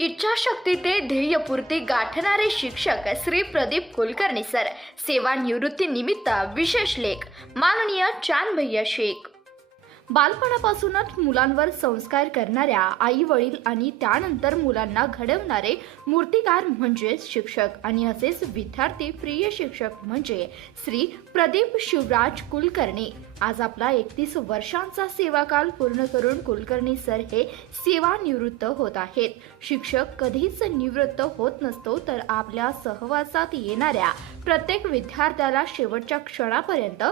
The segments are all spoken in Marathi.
इच्छाशक्ती ते ध्येयपूर्ती गाठणारे शिक्षक श्री प्रदीप कुलकर्णी सर. सेवानिवृत्तीनिमित्त विशेष लेख माननीय चांद भैया शेख. बालपणापासूनच मुलांवर संस्कार करणाऱ्या आई वडील आणि त्यानंतर मुलांना घडवणारे मूर्तिकार म्हणजे शिक्षक आणि असेच विद्यार्थी प्रिय शिक्षक म्हणजे श्री प्रदीप शिवराज कुलकर्णी. आज आपला 31 वर्षांचा सेवाकाल पूर्ण करून कुलकर्णी सर हे सेवानिवृत्त होत आहेत. शिक्षक कधीच निवृत्त होत नसतो, तर आपल्या सहवासात येणाऱ्या प्रत्येक विद्यार्थ्याला शेवटच्या क्षणापर्यंत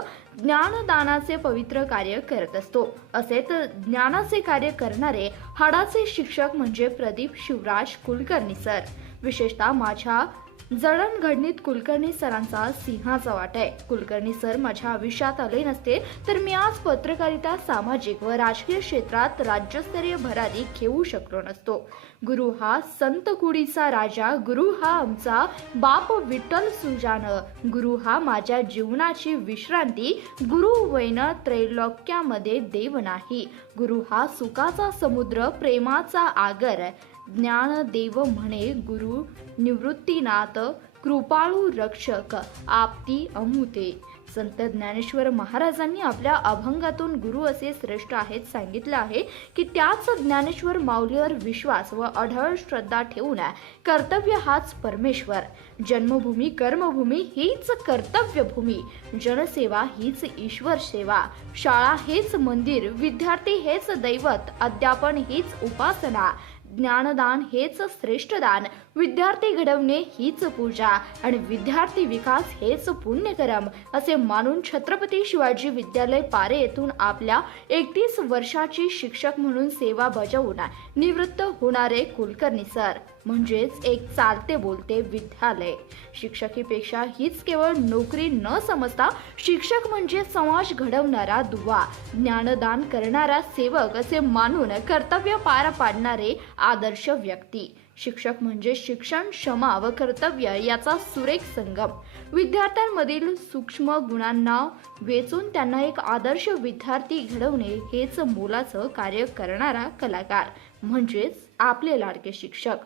ज्ञानदानाचे पवित्र कार्य करत असतो. असेच ज्ञानाचे कार्य करणारे हाडाचे शिक्षक म्हणजे प्रदीप शिवराज कुलकर्णी सर. विशेषतः माझ्या जडणघडणीत कुलकर्णी सरांचा सिंहाचा वाटा आहे. कुलकर्णी सर माझ्या आयुष्यात आले नसते तर मी आज पत्रकारिता, सामाजिक व राजकीय क्षेत्रात राज्यस्तरीय भरारी घेऊ शकलो नसतो. गुरु हा संत कुडीचा राजा, गुरु हा आमचा बाप विठ्ठल सुजान, गुरु हा माझ्या जीवनाची विश्रांती, गुरु वैन त्रैलोक्यामध्ये देव नाही, गुरु हा सुखाचा समुद्र, प्रेमाचा आगर, ज्ञानदेव म्हणे गुरु निवृत्तीनाथ, कृपाळू रक्षक आपती अमुते. संत ज्ञानेश्वर महाराजांनी आपल्या अभंगातून गुरु असे श्रेष्ठ आहेत सांगितले आहे की त्याच ज्ञानेश्वर माऊलीवर विश्वास व अढळ श्रद्धा ठेवून कर्तव्य हाच परमेश्वर. जन्मभूमी कर्मभूमी हीच कर्तव्यभूमी, जनसेवा हीच ईश्वर सेवा, शाळा हेच मंदिर, विद्यार्थी हेच दैवत, अध्यापन हीच उपासना, ज्ञानदान हेच श्रेष्ठ दान, विद्यार्थी घडवणे हीच पूजा आणि विद्यार्थी विकास हेच पुण्यकर्म असे मानून छत्रपती शिवाजी विद्यालय पारे येथून आपल्या 31 वर्षाची शिक्षक म्हणून सेवा बजावून निवृत्त होणारे कुलकर्णी सर म्हणजेच एक चालते बोलते विद्यालय. शिक्षकीपेक्षा हीच केवळ नोकरी न समजता शिक्षक म्हणजे समाज घडवणारा दुवा, ज्ञानदान करणारा सेवक असे मानून कर्तव्य पार पाडणारे आदर्श व्यक्ती. शिक्षक म्हणजे शिक्षण, क्षमा व कर्तव्य याचा सुरेख संगम. विद्यार्थ्यांमधील सूक्ष्म गुणांना वेचून त्यांना एक आदर्श विद्यार्थी घडवणे हेच मोलाचं कार्य करणारा कलाकार म्हणजेच आपले लाडके शिक्षक.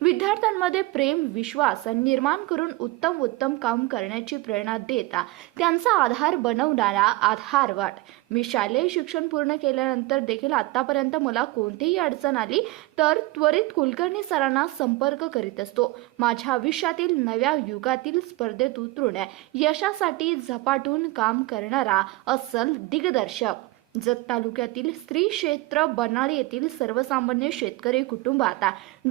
विद्यार्थ्यांमध्ये प्रेम, विश्वास निर्माण करून उत्तम काम करण्याची प्रेरणा देता त्यांचा आधार बनवणारा आधारवाट. मी शालेय शिक्षण पूर्ण केल्यानंतर देखील आतापर्यंत मला कोणतीही अडचण आली तर त्वरित कुलकर्णी सरांना संपर्क करीत असतो. माझ्या आयुष्यातील नव्या युगातील स्पर्धेत उतरून यशासाठी झपाटून काम करणारा अस्सल दिग्दर्शक. जत तालुक्यातील श्री क्षेत्र बनाळी येथील सर्वसामान्य शेतकरी कुटुंबात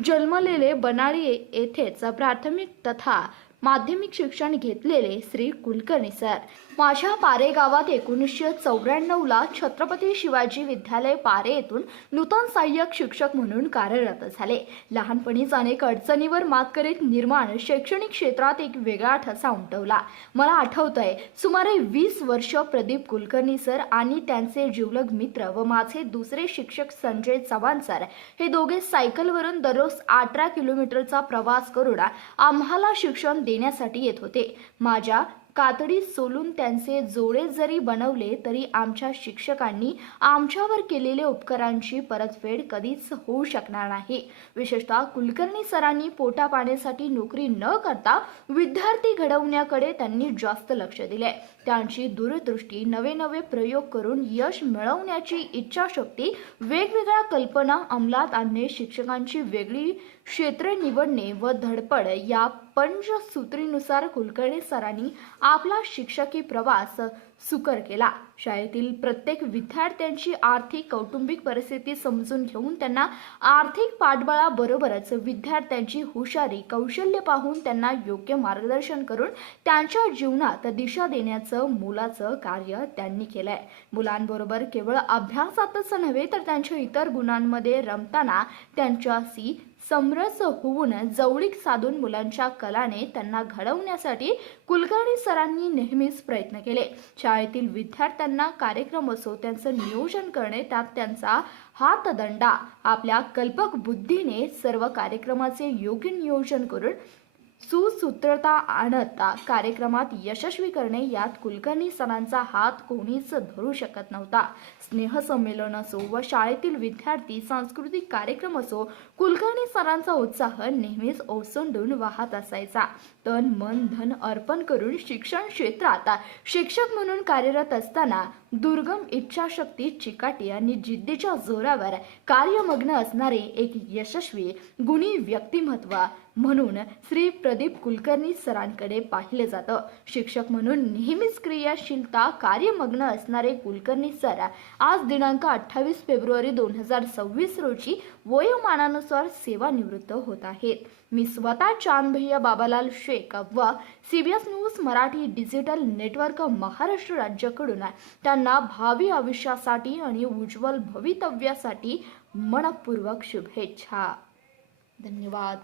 जन्मलेले, बनाळी येथेच प्राथमिक तथा माध्यमिक शिक्षण घेतलेले श्री कुलकर्णी सर माझ्या पारे गावात 1994 छत्रपती शिवाजी विद्यालय पारे येथून नूतन सहाय्यक शिक्षक म्हणून कार्यरत झाले. लहानपणीच अनेक अडचणीवर मात करीत निर्माण शैक्षणिक क्षेत्रात एक वेगळा ठसा उमटवला. मला आठवतंय, सुमारे 20 वर्ष प्रदीप कुलकर्णी सर आणि त्यांचे जिवलग मित्र व माझे दुसरे शिक्षक संजय चव्हाण सर हे दोघे सायकलवरून दररोज 18 किलोमीटरचा प्रवास करून आम्हाला शिक्षण देण्यासाठी येत होते. माझ्या कातडी सोलून त्यांचे जोडे जरी बनवले तरी आमच्या शिक्षकांनी आमच्यावर केलेल्या उपकारांची परतफेड कधीच होऊ शकणार नाही. विशेषतः कुलकर्णी सरांनी पोटापाण्यासाठी नोकरी न करता विद्यार्थी घडवण्याकडे त्यांनी जास्त लक्ष दिले. त्यांची दूरदृष्टी, नवे प्रयोग करून यश मिळवण्याची इच्छाशक्ती, वेगवेगळ्या कल्पना अंमलात आणणे, शिक्षकांची वेगळी क्षेत्रे निवडणे व धडपड या पंचसूत्रीनुसार कुलकर्णी सरांनी आपला शिक्षकी प्रवास सुकर केला. शाळेतील प्रत्येक विद्यार्थ्यांची आर्थिक, कौटुंबिक परिस्थिती समजून घेऊन त्यांना आर्थिक पाठबळाबरोबरच विद्यार्थ्यांची हुशारी, कौशल्य पाहून त्यांना योग्य मार्गदर्शन करून त्यांच्या जीवनात दिशा देण्याचं मोलाचं कार्य त्यांनी केलंय. मुलांबरोबर केवळ अभ्यासातच नव्हे तर त्यांच्या इतर गुणांमध्ये रमताना त्यांच्याशी समरस होऊन जवळीक साधून मुलांच्या कलाने त्यांना घडवण्यासाठी कुलकर्णी सरांनी नेहमीच प्रयत्न केले. शाळेतील विद्यार्थ्यांना कार्यक्रम असो त्यांचं नियोजन करणे, त्यात त्यांचा हातदंडा. आपल्या कल्पक बुद्धीने सर्व कार्यक्रमाचे योग्य नियोजन करून सुसूत्रता आणता कार्यक्रमात यशस्वी करणे यात कुलकर्णी सरांचा हात कोणीच धरू शकत नव्हता. स्नेहसंमेलन असो व शाळेतील विद्यार्थी सांस्कृतिक कार्यक्रम असो, कुलकर्णी सरांचा उत्साह नेहमीच ओसंडून वाहत असायचा. तन मन धन अर्पण करून शिक्षण क्षेत्रात शिक्षक म्हणून कार्यरत असताना दुर्गम इच्छाशक्ती, चिकाटी आणि जिद्दीच्या जोरावर कार्यमग्न असणारे एक यशस्वी गुणी व्यक्तिमत्व म्हणून श्री प्रदीप कुलकर्णी सरांकडे पाहिले जातं. शिक्षक म्हणून नेहमीच क्रियाशीलता कार्यमग्न असणारे कुलकर्णी सर आज दिनांक 28 फेब्रुवारी 2026 रोजी वयोमानानुसार सेवानिवृत्त होत आहेत. मी स्वतः चांद भैया बाबालाल शेख व CBS news Marathi digital network Maharashtra राज्याकडून त्यांना भावी आयुष्यासाठी आणि उज्ज्वल भवितव्यासाठी मनपूर्वक शुभेच्छा. धन्यवाद.